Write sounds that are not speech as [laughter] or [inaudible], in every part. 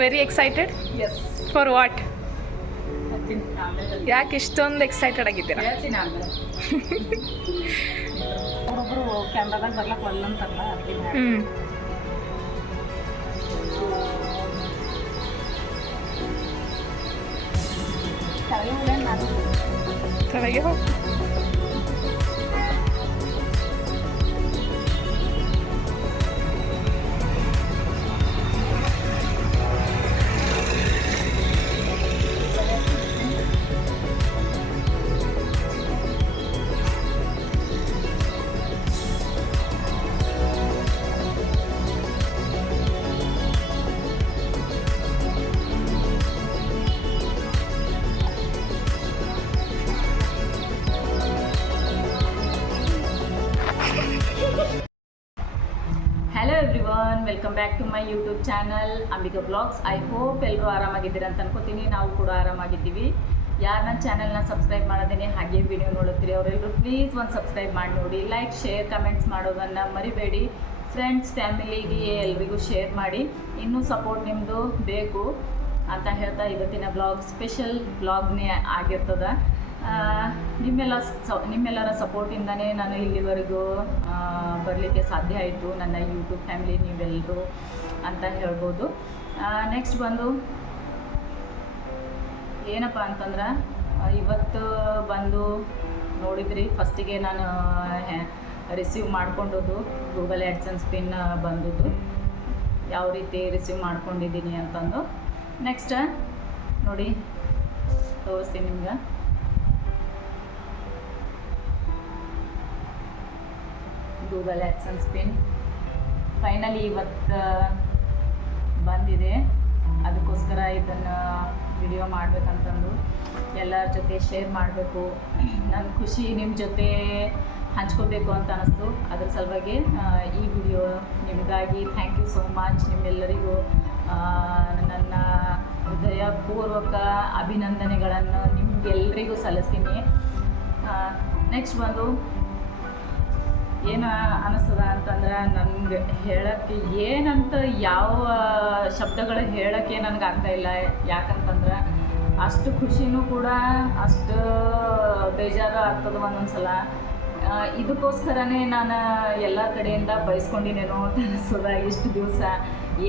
Very excited yes for what ಹೇಳ್ತೀನಿ ಆಮೇಲೆ ಯಾಕೆ ಇಷ್ಟೊಂದು ಎಕ್ಸೈಟೆಡ್ ಆಗಿದ್ದೀರಾ? ಹೇಳ್ತೀನಿ ಆಮೇಲೆ. ಒಬ್ಬೊಬ್ರು ಕ್ಯಾಮ್ರಾದಾಗ ಬರ್ಲಕ್ಕೆ ಒಲ್ಲ ಅಂತಾರಲ್ಲ ಅದಕ್ಕೆ ಹ್ಞೂ ಕೆಳಗೆ ಹೋಗಿ my YouTube channel Ambika blogs I hope ಎಲ್ಲರೂ ಆರಾಮಾಗಿದ್ದೀರ ಅಂತ ಅನ್ಕೋತೀನಿ. ನಾವು ಕೂಡ ಆರಾಮಾಗಿದ್ದೀವಿ. ಯಾರು ನನ್ನ ಚಾನಲ್ನ ಸಬ್ಸ್ಕ್ರೈಬ್ ಮಾಡೋದೇನೆ ಹಾಗೆ ವಿಡಿಯೋ ನೋಡುತ್ತೀರಿ ಅವರೆಲ್ಲರೂ ಪ್ಲೀಸ್ ಒಂದು ಸಬ್ಸ್ಕ್ರೈಬ್ ಮಾಡಿ ನೋಡಿ. ಲೈಕ್ ಶೇರ್ ಕಮೆಂಟ್ಸ್ ಮಾಡೋದನ್ನು ಮರಿಬೇಡಿ. ಫ್ರೆಂಡ್ಸ್ ಫ್ಯಾಮಿಲಿಗೆ ಎಲ್ರಿಗೂ ಶೇರ್ ಮಾಡಿ. ಇನ್ನೂ ಸಪೋರ್ಟ್ ನಿಮ್ಮದು ಬೇಕು ಅಂತ ಹೇಳ್ತಾ ಇವತ್ತಿನ ಬ್ಲಾಗ್ ಸ್ಪೆಷಲ್ ಬ್ಲಾಗ್ನೇ ಆಗಿರ್ತದೆ. ನಿಮ್ಮೆಲ್ಲ ಸ, ನಿಮ್ಮೆಲ್ಲರ ಸಪೋರ್ಟಿಂದನೇ ನಾನು ಇಲ್ಲಿವರೆಗೂ ಬರಲಿಕ್ಕೆ ಸಾಧ್ಯ ಆಯಿತು. ನನ್ನ ಯೂಟ್ಯೂಬ್ ಫ್ಯಾಮಿಲಿ ನೀವೆಲ್ಲರೂ ಅಂತ ಹೇಳ್ಬೋದು. ನೆಕ್ಸ್ಟ್ ಬಂದು ಏನಪ್ಪ ಅಂತಂದ್ರೆ, ಇವತ್ತು ಬಂದು ನೋಡಿದ್ರಿ. ಫಸ್ಟಿಗೆ ನಾನು ರಿಸೀವ್ ಮಾಡ್ಕೊಂಡದ್ದು ಗೂಗಲ್ ಆ್ಯಡ್ಸನ್ಸ್ ಪಿನ್ ಬಂದದ್ದು. ಯಾವ ರೀತಿ ರಿಸೀವ್ ಮಾಡ್ಕೊಂಡಿದ್ದೀನಿ ಅಂತಂದು. ನೆಕ್ಸ್ಟ್ ನೋಡಿ ತೋರಿಸ್ತೀನಿ ನಿಮ್ಗೆ. ಗೂಗಲ್ ಆ್ಯಡ್ಸನ್ಸ್ ಪಿನ್ ಫೈನಲಿ ಇವತ್ತು ಬಂದಿದೆ. ಅದಕ್ಕೋಸ್ಕರ ಇದನ್ನು ವಿಡಿಯೋ ಮಾಡಬೇಕಂತಂದು ಎಲ್ಲರ ಜೊತೆ ಶೇರ್ ಮಾಡಬೇಕು. ನನ್ನ ಖುಷಿ ನಿಮ್ಮ ಜೊತೆ ಹಂಚ್ಕೋಬೇಕು ಅಂತ ಅನ್ನಿಸ್ತು ಅದ್ರ ಸಲುವಾಗಿ ಈ ವಿಡಿಯೋ ನಿಮಗಾಗಿ ಥ್ಯಾಂಕ್ ಯು ಸೋ ಮಚ್ ನಿಮ್ಮೆಲ್ಲರಿಗೂ ನನ್ನ ಹೃದಯಪೂರ್ವಕ ಅಭಿನಂದನೆಗಳನ್ನು ನಿಮಗೆಲ್ಲರಿಗೂ ಸಲ್ಲಿಸ್ತೀನಿ. ನೆಕ್ಸ್ಟ್ ಬಂದು ಏನು ಅನಿಸ್ತದ ಅಂತಂದ್ರೆ ನನಗೆ ಹೇಳಕ್ಕೆ ಏನಂತ ಯಾವ ಶಬ್ದಗಳು ಹೇಳೋಕ್ಕೆ ನನಗೆ ಆಗ್ತಾ ಇಲ್ಲ. ಯಾಕಂತಂದ್ರೆ ಅಷ್ಟು ಖುಷಿನೂ ಕೂಡ ಅಷ್ಟು ಬೇಜಾರು ಆಗ್ತದೆ ಒಂದೊಂದು ಸಲ ಇದಕ್ಕೋಸ್ಕರನೇ ನಾನು ಎಲ್ಲ ಕಡೆಯಿಂದ ಬಯಸ್ಕೊಂಡಿನೇನೋ ಅಂತ ಅನಿಸ್ತದ. ಇಷ್ಟು ದಿವಸ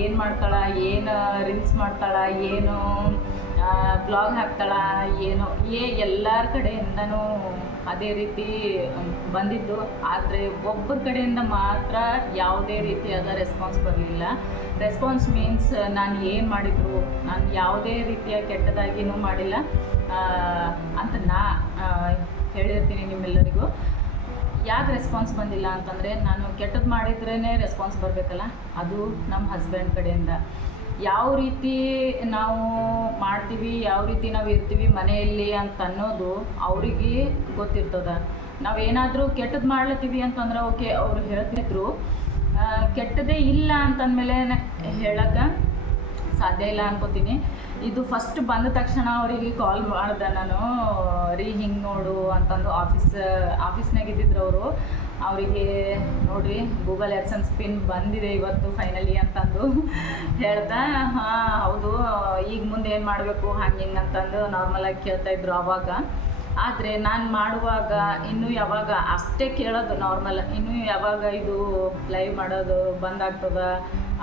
ಏನು ಮಾಡ್ತಾಳ, ಏನು ರೀಲ್ಸ್ ಮಾಡ್ತಾಳ, ಏನು ಬ್ಲಾಗ್ ಹಾಕ್ತಾಳ, ಏನೋ, ಏ, ಎಲ್ಲರ ಕಡೆಯಿಂದನೂ ಅದೇ ರೀತಿ ಬಂದಿದ್ದು. ಆದರೆ ಒಬ್ಬರ ಕಡೆಯಿಂದ ಮಾತ್ರ ಯಾವುದೇ ರೀತಿಯಾದ ರೆಸ್ಪಾನ್ಸ್ ಬರಲಿಲ್ಲ. ರೆಸ್ಪಾನ್ಸ್ ಮೀನ್ಸ್ ನಾನು ಏನು ಮಾಡಿದ್ರು, ನಾನು ಯಾವುದೇ ರೀತಿಯ ಕೆಟ್ಟದಾಗಿನೂ ಮಾಡಿಲ್ಲ. ಅಂತ ನಾ ಹೇಳಿರ್ತೀನಿ ನಿಮ್ಮೆಲ್ಲರಿಗೂ. ಯಾಕೆ ರೆಸ್ಪಾನ್ಸ್ ಬಂದಿಲ್ಲ ಅಂತಂದರೆ, ನಾನು ಕೆಟ್ಟದ್ದು ಮಾಡಿದ್ರೇ ರೆಸ್ಪಾನ್ಸ್ ಬರಬೇಕಲ್ಲ? ಅದು ನಮ್ಮ ಹಸ್ಬೆಂಡ್ ಕಡೆಯಿಂದ. ಯಾವ ರೀತಿ ನಾವು ಮಾಡ್ತೀವಿ, ಯಾವ ರೀತಿ ನಾವು ಇರ್ತೀವಿ, ಮನೆಯಲ್ಲಿ ಅಂತ ಅನ್ನೋದು ಅವರಿಗೆ ಗೊತ್ತಿರ್ತದ. ನಾವೇನಾದರೂ ಕೆಟ್ಟದ್ದು ಮಾಡ್ಲತ್ತೀವಿ ಅಂತಂದ್ರೆ ಓಕೆ, ಅವರು ಹೇಳ್ತಿದ್ರು. ಕೆಟ್ಟದೇ ಇಲ್ಲ ಅಂತಂದಮೇಲೆ ಹೇಳಕ್ಕೆ ಸಾಧ್ಯ ಇಲ್ಲ ಅನ್ಕೋತೀನಿ. ಇದು ಫಸ್ಟ್ ಬಂದ ತಕ್ಷಣ ಅವರಿಗೆ ಕಾಲ್ ಮಾಡ್ದೆ ನಾನು, ರೀ ಹಿಂಗೆ ನೋಡು ಅಂತಂದು ಆಫೀಸ್ ಆಫೀಸ್ನಾಗ ಇದ್ದಿದ್ರು ಅವರು. ಅವರಿಗೆ ನೋಡ್ರಿ ಗೂಗಲ್ ಎಡ್ಸನ್ಸ್ ಪಿನ್ ಬಂದಿದೆ ಇವತ್ತು ಫೈನಲಿ ಅಂತಂದು ಹೇಳ್ತಾ, ಹಾಂ, ಹೌದು, ಈಗ ಮುಂದೆ ಏನು ಮಾಡಬೇಕು ಹಂಗೆ ಹಿಂಗೆ ಅಂತಂದು ನಾರ್ಮಲಾಗಿ ಕೇಳ್ತಾ ಇದ್ರು ಅವಾಗ. ಆದರೆ ನಾನು ಮಾಡುವಾಗ ಇನ್ನೂ ಯಾವಾಗ ಅಷ್ಟೇ ಕೇಳೋದು ನಾರ್ಮಲ್ ಇನ್ನೂ ಯಾವಾಗ ಇದು ಲೈವ್ ಮಾಡೋದು ಬಂದಾಗ್ತದ,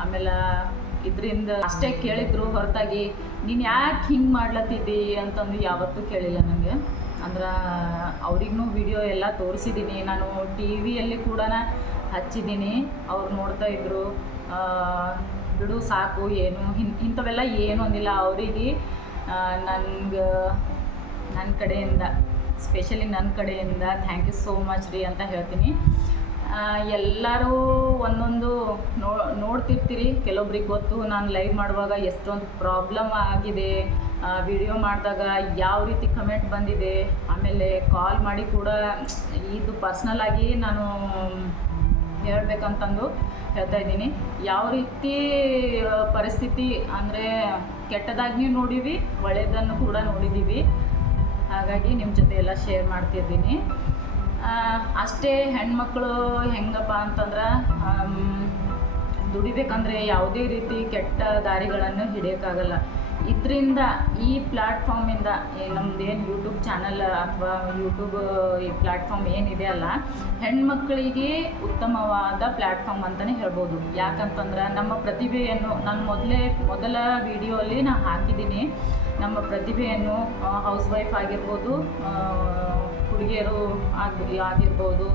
ಆಮೇಲೆ ಇದರಿಂದ ಅಷ್ಟೇ ಕೇಳಿದ್ರು ಹೊರತಾಗಿ, ನೀನು ಯಾಕೆ ಹಿಂಗೆ ಮಾಡ್ಲತ್ತಿದ್ದಿ ಅಂತಂದು ಯಾವತ್ತೂ ಕೇಳಿಲ್ಲ ನನಗೆ ಅಂದ್ರೆ ಅವ್ರಿಗೂ ವಿಡಿಯೋ ಎಲ್ಲ ತೋರಿಸಿದ್ದೀನಿ ನಾನು ಟಿ ವಿಯಲ್ಲಿ ಕೂಡ ಹಚ್ಚಿದ್ದೀನಿ ಅವ್ರು ನೋಡ್ತಾ ಇದ್ರು. ಬಿಡು ಸಾಕು, ಏನು ಇನ್ ಇಂಥವೆಲ್ಲ ಏನು ಅಂದಿಲ್ಲ ಅವರಿಗೆ. ನನ್ಗೆ ನನ್ನ ಕಡೆಯಿಂದ ಸ್ಪೆಷಲಿ ನನ್ನ ಕಡೆಯಿಂದ ಥ್ಯಾಂಕ್ ಯು ಸೋ ಮಚ್ ರೀ ಅಂತ ಹೇಳ್ತೀನಿ. ಎಲ್ಲರೂ ಒಂದೊಂದು ನೋ, ನೋಡ್ತಿರ್ತೀರಿ. ಕೆಲವೊಬ್ರಿಗೆ ಗೊತ್ತು, ನಾನು ಲೈವ್ ಮಾಡುವಾಗ ಎಷ್ಟೊಂದು ಪ್ರಾಬ್ಲಮ್ ಆಗಿದೆ. ವಿಡಿಯೋ ಮಾಡಿದಾಗ ಯಾವ ರೀತಿ ಕಮೆಂಟ್ ಬಂದಿದೆ, ಆಮೇಲೆ ಕಾಲ್ ಮಾಡಿ ಕೂಡ ಇದು ಪರ್ಸ್ನಲ್ ಆಗಿ ನಾನು ಹೇಳಬೇಕಂತಂದು ಹೇಳ್ತಾ ಇದ್ದೀನಿ. ಯಾವ ರೀತಿ ಪರಿಸ್ಥಿತಿ ಅಂದರೆ ಕೆಟ್ಟದಾಗಿಯೂ ನೋಡೀವಿ ಒಳ್ಳೆಯದನ್ನು ಕೂಡ ನೋಡಿದ್ದೀವಿ ಹಾಗಾಗಿ ನಿಮ್ಮ ಜೊತೆ ಎಲ್ಲ ಶೇರ್ ಮಾಡ್ತಿದ್ದೀನಿ ಅಷ್ಟೇ ಹೆಣ್ಮಕ್ಳು ಹೆಂಗಪ್ಪ ಅಂತಂದ್ರೆ ದುಡಿಬೇಕಂದ್ರೆ ಯಾವುದೇ ರೀತಿ ಕೆಟ್ಟ ದಾರಿಗಳನ್ನು ಹಿಡಿಯೋಕ್ಕಾಗಲ್ಲ. ಇದರಿಂದ ಈ ಪ್ಲ್ಯಾಟ್ಫಾರ್ಮಿಂದ ಏನು ಯೂಟ್ಯೂಬ್ ಚಾನಲ್ ಅಥವಾ ಯೂಟ್ಯೂಬ್ ಈ ಪ್ಲ್ಯಾಟ್ಫಾರ್ಮ್ ಏನಿದೆ ಅಲ್ಲ, ಹೆಣ್ಮಕ್ಳಿಗೆ ಉತ್ತಮವಾದ ಪ್ಲ್ಯಾಟ್ಫಾರ್ಮ್ ಅಂತಲೇ ಹೇಳ್ಬೋದು. ಯಾಕಂತಂದ್ರೆ ನಮ್ಮ ಪ್ರತಿಭೆಯನ್ನು, ನಾನು ಮೊದಲೇ, ಮೊದಲ ವಿಡಿಯೋಲ್ಲಿ ನಾನು ಹಾಕಿದ್ದೀನಿ. ನಮ್ಮ ಪ್ರತಿಭೆಯನ್ನು ಹೌಸ್ ವೈಫ್ ಆಗಿರ್ಬೋದು ಹುಡುಗಿಯರು ಆಗಿ, ಆಗಿರ್ಬೋದು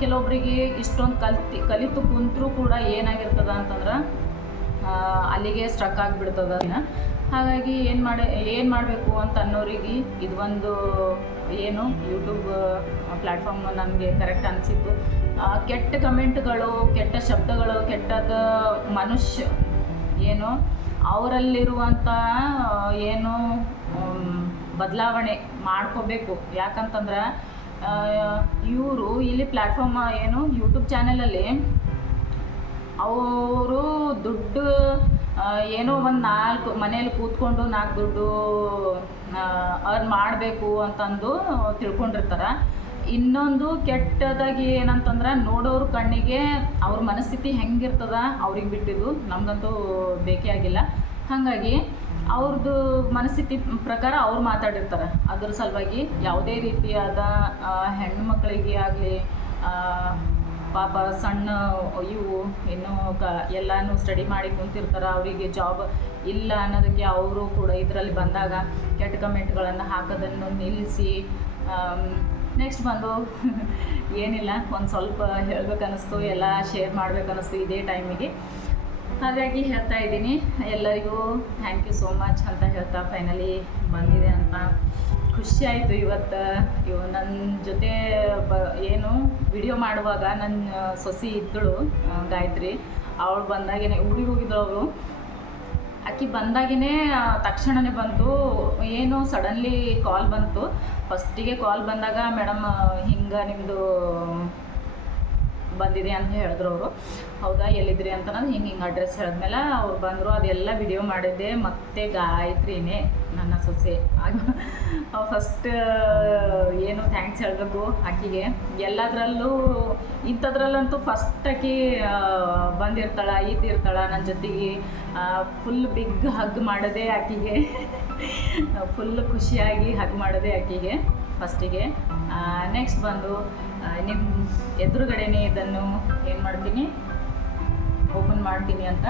ಕೆಲವೊಬ್ಬರಿಗೆ ಇಷ್ಟೊಂದು ಕಲ್ತಿ, ಕಲಿತು ಕುಂತರೂ ಕೂಡ ಏನಾಗಿರ್ತದ ಅಂತಂದ್ರೆ ಅಲ್ಲಿಗೆ ಸ್ಟ್ರಕ್ ಆಗಿಬಿಡ್ತದ. ಹಾಗಾಗಿ ಏನು ಮಾಡಿ, ಏನು ಮಾಡಬೇಕು ಅಂತ ಅನ್ನೋರಿಗೆ ಇದು ಒಂದು ಏನು ಯೂಟ್ಯೂಬ್ ಪ್ಲ್ಯಾಟ್ಫಾರ್ಮ್ ನನಗೆ ಕರೆಕ್ಟ್ ಅನಿಸಿತ್ತು. ಕೆಟ್ಟ ಕಮೆಂಟ್ಗಳು ಕೆಟ್ಟ ಶಬ್ದಗಳು, ಕೆಟ್ಟದ ಮನುಷ್ಯ ಏನು ಅವರಲ್ಲಿರುವಂಥ ಏನು ಬದಲಾವಣೆ ಮಾಡ್ಕೋಬೇಕು. ಯಾಕಂತಂದ್ರೆ ಇವರು ಇಲ್ಲಿ ಪ್ಲ್ಯಾಟ್ಫಾರ್ಮ್ ಏನು ಯೂಟ್ಯೂಬ್ ಚಾನಲಲ್ಲಿ ಅವರು ದುಡ್ಡು ಏನೋ ಒಂದು ನಾಲ್ಕು ಮನೇಲಿ ಕೂತ್ಕೊಂಡು ನಾಲ್ಕು ದುಡ್ಡು ಅರ್ನ್ ಮಾಡಬೇಕು ಅಂತಂದು ತಿಳ್ಕೊಂಡಿರ್ತಾರೆ. ಇನ್ನೊಂದು ಕೆಟ್ಟದಾಗಿ ಏನಂತಂದ್ರೆ ನೋಡೋರ ಕಣ್ಣಿಗೆ ಅವ್ರ ಮನಸ್ಥಿತಿ ಹೆಂಗಿರ್ತದ ಅವ್ರಿಗೆ ಬಿಟ್ಟಿದ್ದು. ನಮಗಂತೂ ಬೇಕೇ ಆಗಿಲ್ಲ. ಹಾಗಾಗಿ ಅವ್ರದ್ದು ಮನಸ್ಥಿತಿ ಪ್ರಕಾರ ಅವ್ರು ಮಾತಾಡಿರ್ತಾರೆ. ಅದ್ರ ಸಲುವಾಗಿ ಯಾವುದೇ ರೀತಿಯಾದ ಹೆಣ್ಣು ಮಕ್ಕಳಿಗೆ ಆಗಲಿ ಪಾಪ ಸಣ್ಣ ಇವು, ಇನ್ನೂ ಕ ಎಲ್ಲನೂ ಸ್ಟಡಿ ಮಾಡಿ ಕುಂತಿರ್ತಾರೆ, ಅವರಿಗೆ ಜಾಬ್ ಇಲ್ಲ ಅನ್ನೋದಕ್ಕೆ ಅವರು ಕೂಡ ಇದರಲ್ಲಿ ಬಂದಾಗ ಕೆಟ್ಟ ಕಮೆಂಟ್ಗಳನ್ನು ಹಾಕೋದನ್ನು ನಿಲ್ಲಿಸಿ ನೆಕ್ಸ್ಟ್ ಬಂದು [laughs] ಏನಿಲ್ಲ, ಒಂದು ಸ್ವಲ್ಪ ಹೇಳಬೇಕನ್ನಿಸ್ತು, ಎಲ್ಲ ಶೇರ್ ಮಾಡಬೇಕನ್ನಿಸ್ತು ಇದೇ ಟೈಮಿಗೆ ಹಾಗಾಗಿ ಹೇಳ್ತಾ ಇದ್ದೀನಿ. ಎಲ್ಲರಿಗೂ ಥ್ಯಾಂಕ್ ಯು ಸೋ ಮಚ್ ಅಂತ ಹೇಳ್ತಾ ಫೈನಲಿ ಬಂದಿದೆ ಅಂತ. ಖುಷಿ ಆಯಿತು ಇವತ್ತು. ಇವು ನನ್ನ ಜೊತೆ ಬ ಏನು ವಿಡಿಯೋ ಮಾಡುವಾಗ ನನ್ನ ಸೊಸಿ ಇದ್ದಳು ಗಾಯತ್ರಿ. ಅವಳು ಬಂದಾಗೇನೆ ಊರಿಗೆ ಹೋಗಿದ್ದಳು ಅವರು ಆಕಿ ಬಂದಾಗಿನೇ ತಕ್ಷಣವೇ ಬಂತು ಏನು ಸಡನ್ಲಿ ಕಾಲ್ ಬಂತು. ಫಸ್ಟಿಗೆ ಕಾಲ್ ಬಂದಾಗ ಮೇಡಮ್ ಹಿಂಗೆ ನಿಮ್ಮದು ಬಂದಿದೆ ಅಂತ ಹೇಳಿದ್ರು ಅವರು. ಹೌದಾ ಎಲ್ಲಿದ್ರಿ ಅಂತ ನಾನು ಹಿಂಗೆ ಹಿಂಗೆ ಅಡ್ರೆಸ್ ಹೇಳಿದ್ಮೇಲೆ ಅವ್ರು ಬಂದರು. ಅದೆಲ್ಲ ವಿಡಿಯೋ ಮಾಡಿದ್ದೆ. ಮತ್ತೆ ಗಾಯತ್ರಿನೇ, ನನ್ನ ಸೊಸೆ. ಆಗ ಫಸ್ಟ್ ಏನು ಥ್ಯಾಂಕ್ಸ್ ಹೇಳಬೇಕು ಆಕಿಗೆ. ಎಲ್ಲದರಲ್ಲೂ, ಇಂಥದ್ರಲ್ಲಂತೂ ಫಸ್ಟ್ ಆಕಿ ಬಂದಿರ್ತಾಳೆ, ಇದ್ದಿರ್ತಾಳ ನನ್ನ ಜೊತೆಗೆ. ಫುಲ್ ಬಿಗ್ ಹಗ್ ಮಾಡೋದೇ ಆಕಿಗೆ. ಫುಲ್ ಖುಷಿಯಾಗಿ ಹಗ್ ಮಾಡೋದೇ ಆಕಿಗೆ ಫಸ್ಟಿಗೆ ನೆಕ್ಸ್ಟ್ ಬಂದು ನಿಮ್ಮ ಎದುರುಗಡೆನೇ ಇದನ್ನು ಏನು ಮಾಡ್ತೀನಿ? ಓಪನ್ ಮಾಡ್ತೀನಿ ಅಂತ.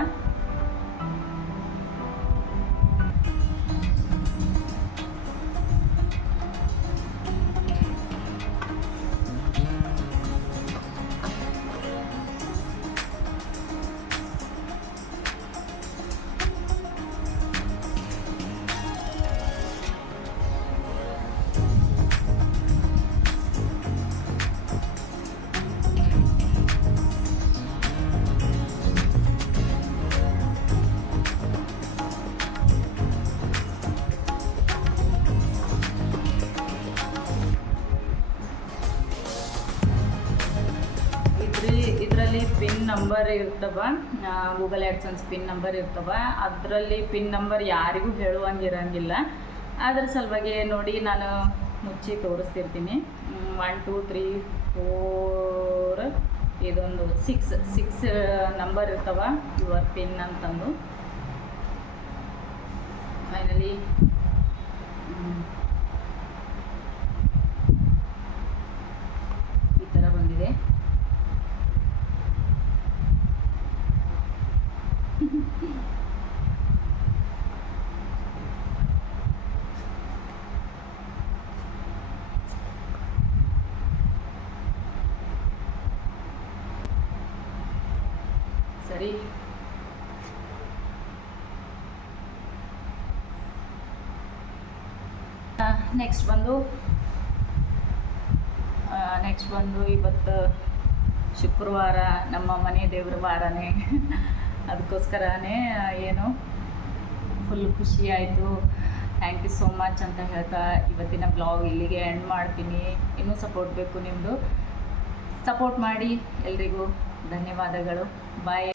ಇದರಲ್ಲಿ ಪಿನ್ ನಂಬರ್ ಇರ್ತವ ಗೂಗಲ್ ಆ್ಯಡ್ಸನ್ಸ್ ಪಿನ್ ನಂಬರ್ ಇರ್ತವ, ಅದರಲ್ಲಿ ಪಿನ್ ನಂಬರ್ ಯಾರಿಗೂ ಹೇಳುವಂಗಿರಂಗಿಲ್ಲ ಅದ್ರ ಸಲುವಾಗಿ ನೋಡಿ ನಾನು ಮುಚ್ಚಿ ತೋರಿಸ್ತಿರ್ತೀನಿ. ಒನ್ ಟೂ ತ್ರೀ ಫೋರ್ ಇದೊಂದು ಸಿಕ್ಸ್ ಸಿಕ್ಸ್ ನಂಬರ್ ಇರ್ತವ ಯುವರ್ ಪಿನ್ ಅಂತಂದು. ಫೈನಲಿ ಈ ಥರ ಬಂದಿದೆ ಸರಿ ನೆಕ್ಸ್ಟ್ ಬಂದು ನೆಕ್ಸ್ಟ್ ಬಂದು ಇವತ್ತು ಶುಕ್ರವಾರ ನಮ್ಮ ಮನೆ ದೇವ್ರ ವಾರನೇ. ಅದಕ್ಕೋಸ್ಕರನೇ ಏನು ಫುಲ್ ಖುಷಿ ಆಯಿತು. ಥ್ಯಾಂಕ್ ಯು ಸೋ ಮಚ್ ಅಂತ ಹೇಳ್ತಾ ಇವತ್ತಿನ ಬ್ಲಾಗ್ ಇಲ್ಲಿಗೆ ಎಂಡ್ ಮಾಡ್ತೀನಿ. ಇನ್ನೂ ಸಪೋರ್ಟ್ ಬೇಕು ನಿಮ್ಮದು ಸಪೋರ್ಟ್ ಮಾಡಿ ಎಲ್ರಿಗೂ ಧನ್ಯವಾದಗಳು. ಬಾಯ್